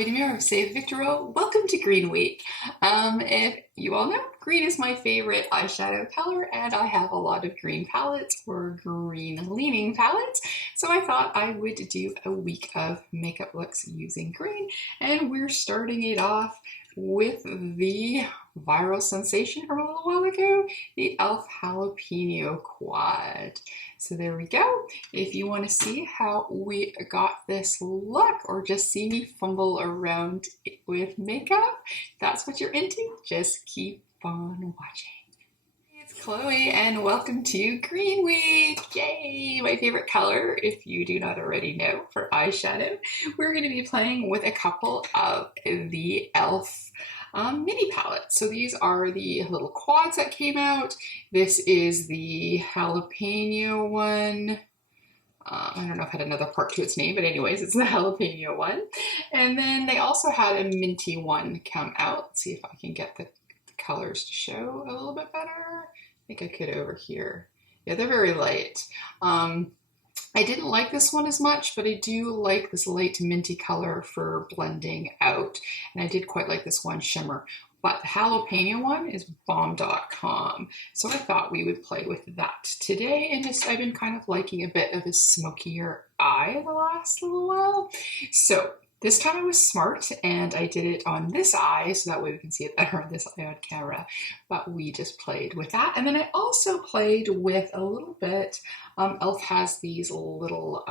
Chloe Demir of Save Victoro. Welcome to Green Week. If you all know, green is my favorite eyeshadow color, and I have a lot of green palettes or green leaning palettes. So I thought I would do a week of makeup looks using green, and we're starting it off with the viral sensation from a little while ago, the e.l.f. Jalapeno Quad. So there we go. If you want to see how we got this look or just see me fumble around with makeup, that's what you're into, just keep on watching. It's Chloe and welcome to Green Week. Yay! My favorite color, if you do not already know, for eyeshadow. We're going to be playing with a couple of the e.l.f. Mini palettes. So these are the little quads that came out. This is the jalapeno one. I don't know if it had another part to its name, but anyways, it's the jalapeno one. And then they also had a minty one come out. Let's see if I can get the colors to show a little bit better. I think I could over here. Yeah, they're very light. I didn't like this one as much, but I do like this light minty color for blending out. And I did quite like this one shimmer. But the jalapeno one is bomb.com. So I thought we would play with that today. And just I've been kind of liking a bit of a smokier eye the last little while. So this time I was smart and I did it on this eye so that way we can see it better on this eye on camera. But we just played with that. And then I also played with a little bit. e.l.f. has these little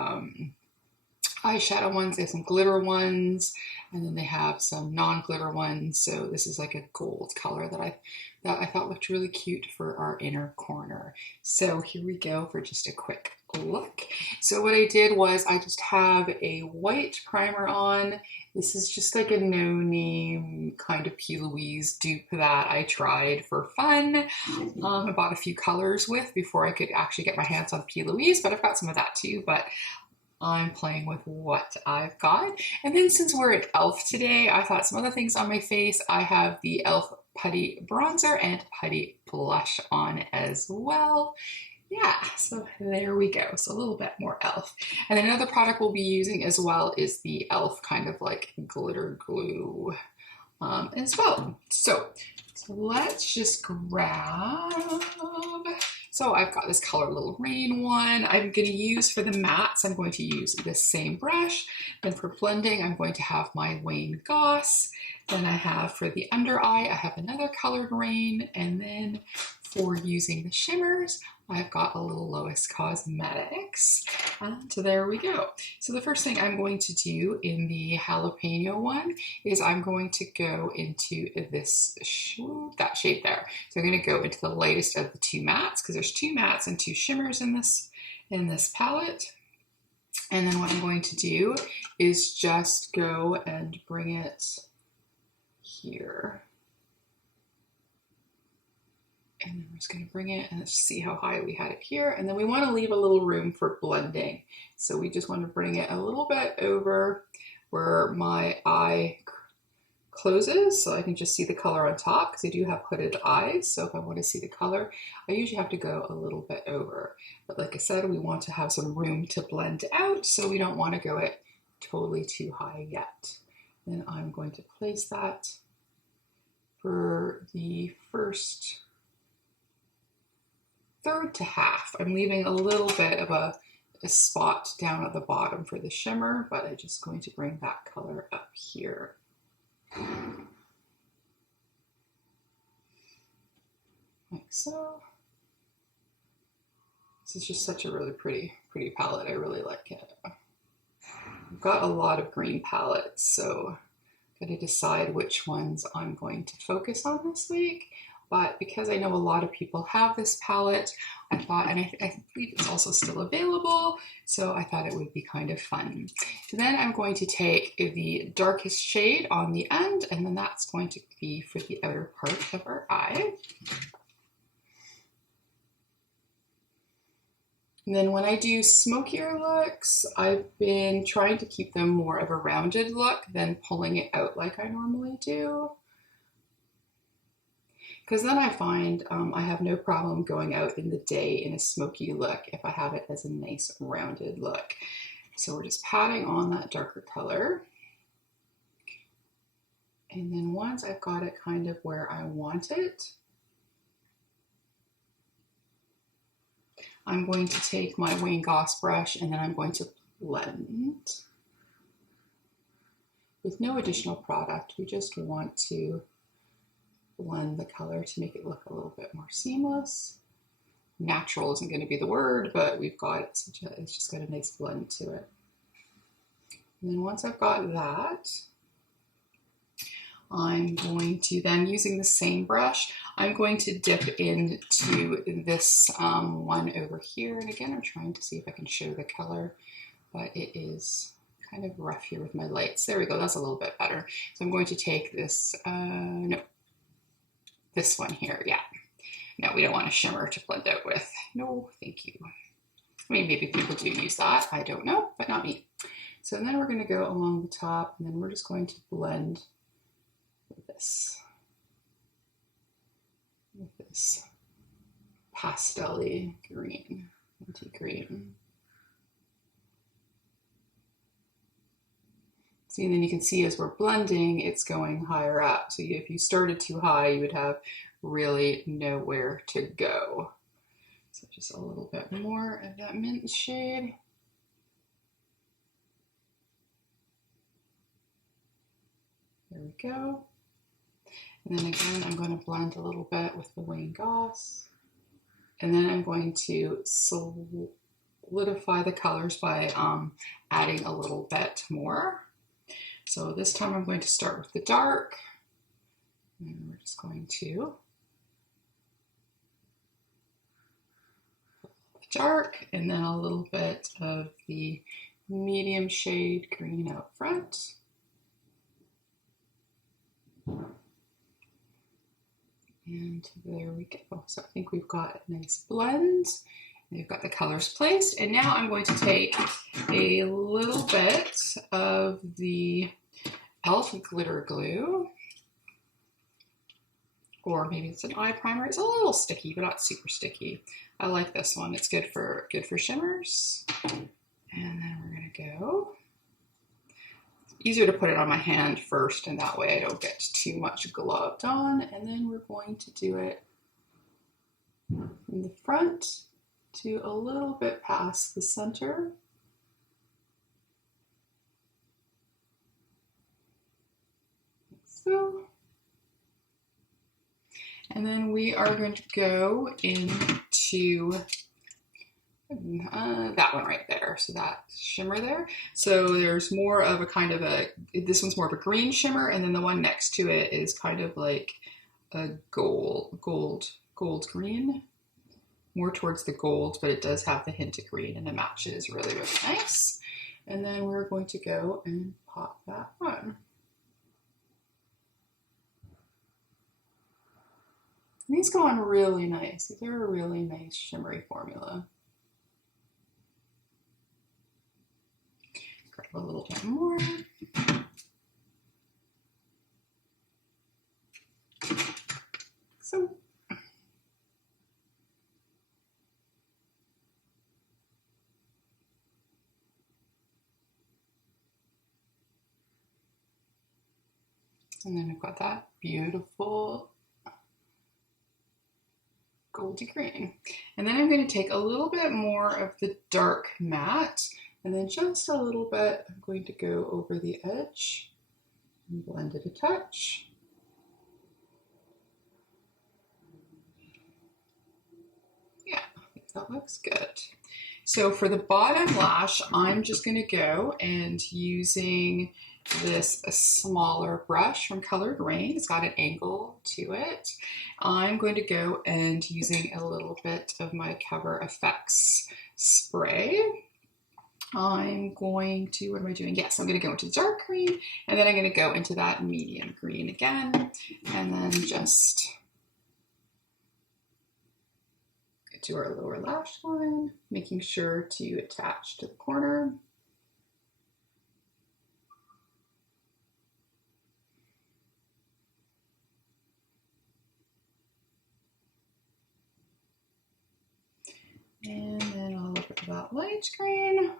eyeshadow ones. They have some glitter ones, and then they have some non-glitter ones. So this is like a gold color that I thought looked really cute for our inner corner. So here we go for just a quick look. So what I did was I just have a white primer on. This is just like a no-name kind of P. Louise dupe that I tried for fun. I bought a few colors with before I could actually get my hands on P. Louise, but I've got some of that too. But I'm playing with what I've got. And then since we're at e.l.f. today, I thought some other things on my face. I have the e.l.f. Putty bronzer and Putty blush on as well. Yeah, so there we go. So a little bit more e.l.f. And then another product we'll be using as well is the e.l.f. kind of like glitter glue as well. So let's just grab. So I've got this color Little Rain one. I'm going to use for the mattes, I'm going to use this same brush. Then for blending, I'm going to have my Wayne Goss. Then I have for the under eye, I have another colored Rain. And then for using the shimmers, I've got a little Lois Cosmetics. So there we go. So the first thing I'm going to do in the jalapeno one is I'm going to go into this, that shade there. So I'm going to go into the lightest of the two mattes because there's two mattes and two shimmers in this palette. And then what I'm going to do is just go and bring it here. And then we're just going to bring it and let's see how high we had it here. And then we want to leave a little room for blending. So we just want to bring it a little bit over where my eye closes so I can just see the color on top because I do have hooded eyes. So if I want to see the color, I usually have to go a little bit over. But like I said, we want to have some room to blend out. So we don't want to go it totally too high yet. And I'm going to place that for the first third to half. I'm leaving a little bit of a spot down at the bottom for the shimmer, but I'm just going to bring that color up here. Like so. This is just such a really pretty palette. I really like it. I've got a lot of green palettes, so I'm going to decide which ones I'm going to focus on this week. But because I know a lot of people have this palette, I thought, and I believe it's also still available, so I thought it would be kind of fun. So then I'm going to take the darkest shade on the end, and then that's going to be for the outer part of our eye. And then when I do smokier looks, I've been trying to keep them more of a rounded look than pulling it out like I normally do. Because then I find I have no problem going out in the day in a smoky look if I have it as a nice rounded look. So we're just patting on that darker color. And then once I've got it kind of where I want it, I'm going to take my Wayne Goss brush and then I'm going to blend with no additional product. We just want to blend the color to make it look a little bit more seamless. Natural isn't going to be the word, but we've got it's just got a nice blend to it. And then once I've got that, I'm going to then, using the same brush, I'm going to dip into this one over here. And again, I'm trying to see if I can show the color, but it is kind of rough here with my lights. There we go, that's a little bit better. So I'm going to take this, no, this one here, yeah. No, we don't want a shimmer to blend out with. No, thank you. I mean, maybe people do use that, I don't know, but not me. So then we're gonna go along the top and then we're just going to blend with this pastel-y green, minty green. See, and then you can see as we're blending, it's going higher up. So if you started too high, you would have really nowhere to go. So just a little bit more of that mint shade. There we go. And then again, I'm going to blend a little bit with the Wayne Goss. And then I'm going to solidify the colors by adding a little bit more. So this time I'm going to start with the dark. And we're just going to dark and then a little bit of the medium shade green out front. And there we go. So I think we've got a nice blend. We've got the colors placed. And now I'm going to take a little bit of the e.l.f. glitter glue, or maybe it's an eye primer. It's a little sticky, but not super sticky. I like this one. It's good for shimmers. And then we're gonna go. It's easier to put it on my hand first, and that way I don't get too much gloved on. And then we're going to do it from the front to a little bit past the center. Like so. And then we are going to go into that one right there. So that shimmer there. So there's more of a kind of this one's more of a green shimmer, and then the one next to it is kind of like a gold green, more towards the gold, but it does have the hint of green and it matches really, really nice. And then we're going to go and pop that on. And these go on really nice. They're a really nice shimmery formula. Grab a little bit more. So. And then we've got that beautiful goldy green. And then I'm going to take a little bit more of the dark matte, and then just a little bit, I'm going to go over the edge and blend it a touch. Yeah, I think that looks good. So for the bottom lash, I'm just going to go and using this smaller brush from Colored Rain. It's got an angle to it. I'm going to go and using a little bit of my Cover FX spray. I'm going to, what am I doing? Yes, I'm going to go into dark green, and then I'm going to go into that medium green again, and then just do our lower lash line, making sure to attach to the corner. And then a little bit of that light green,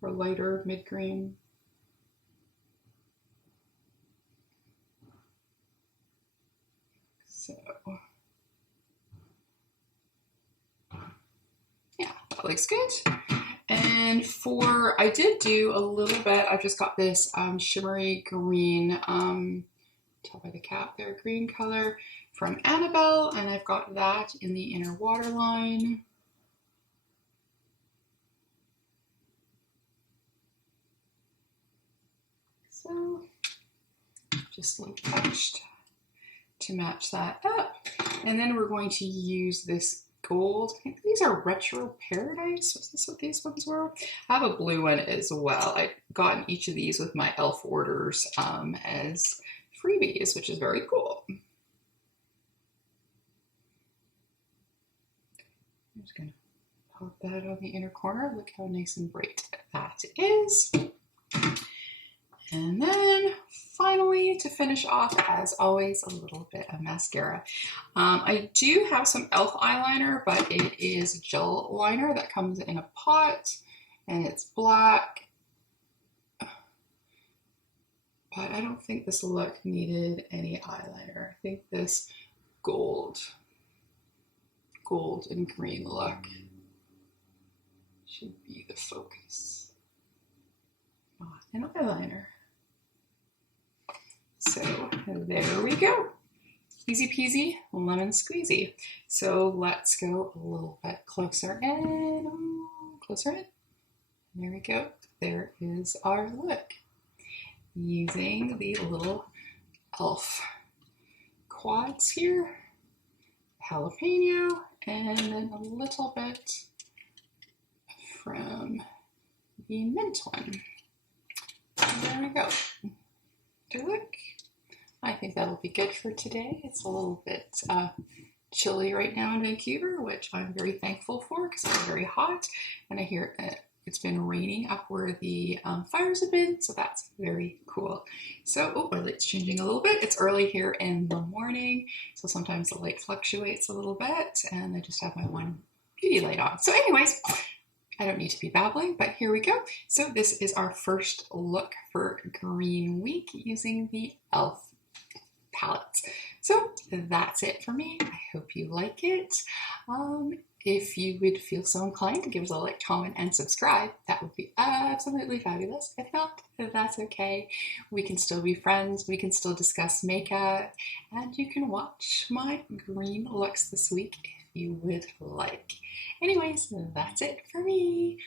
or lighter mid green. So yeah, that looks good. And I did do a little bit, I've just got this shimmery green, tell by the cap there, green color from Annabelle, and I've got that in the inner waterline. So just a little touched to match that up. And then we're going to use this gold. I think these are Retro Paradise. Was this what these ones were? I have a blue one as well. I've gotten each of these with my elf orders as freebies, which is very cool. I'm just going to pop that on the inner corner. Look how nice and bright that is. And then finally, to finish off, as always, a little bit of mascara. I do have some e.l.f. eyeliner, but it is gel liner that comes in a pot, and it's black. But I don't think this look needed any eyeliner. I think this gold and green look should be the focus. Not an eyeliner. So there we go. Easy peasy, lemon squeezy. So let's go a little bit closer in. Closer in. There we go. There is our look. Using the little e.l.f. quads here, jalapeno, and then a little bit from the mint one. And there we go. Good look. I think that'll be good for today. It's a little bit chilly right now in Vancouver, which I'm very thankful for because it's very hot, and I hear it's been raining up where the fires have been, so that's very cool. So, my light's changing a little bit. It's early here in the morning, so sometimes the light fluctuates a little bit, and I just have my one beauty light on. So anyways, I don't need to be babbling, but here we go. So this is our first look for Green Week using the e.l.f. palettes. So that's it for me. I hope you like it. If you would feel so inclined to give us a like, comment, and subscribe, that would be absolutely fabulous. If not, that's okay. We can still be friends. We can still discuss makeup, and you can watch my green looks this week if you would like. Anyways, that's it for me.